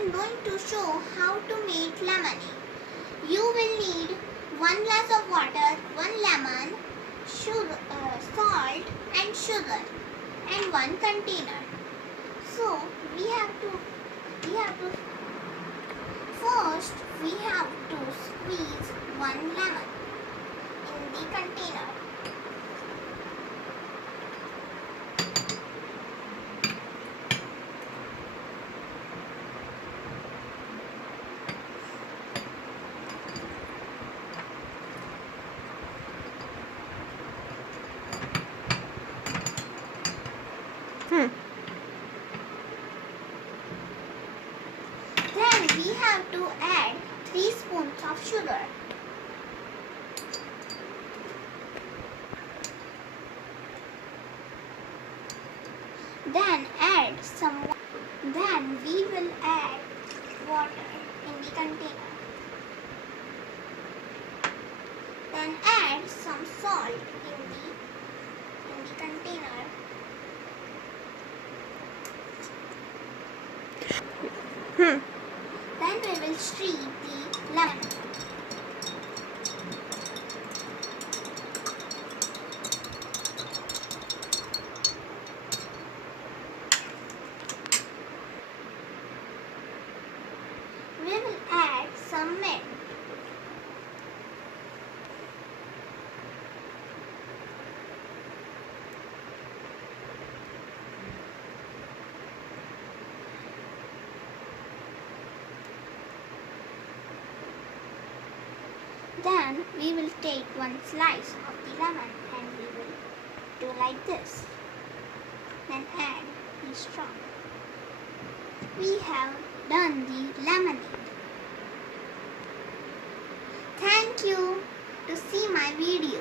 am going to show how to make lemonade. You will need 1 glass of water, 1 lemon, salt and sugar and 1 container. So we have to first we have to squeeze 1 lemon in the container. Then we have to add 3 spoons of sugar. Then we will add water in the container. Then add some salt in the container. Then we will streak the lemon. We will add some milk. Then we will take 1 slice of the lemon and we will do like this. Then add the straw. We have done the lemonade. Thank you to see my video.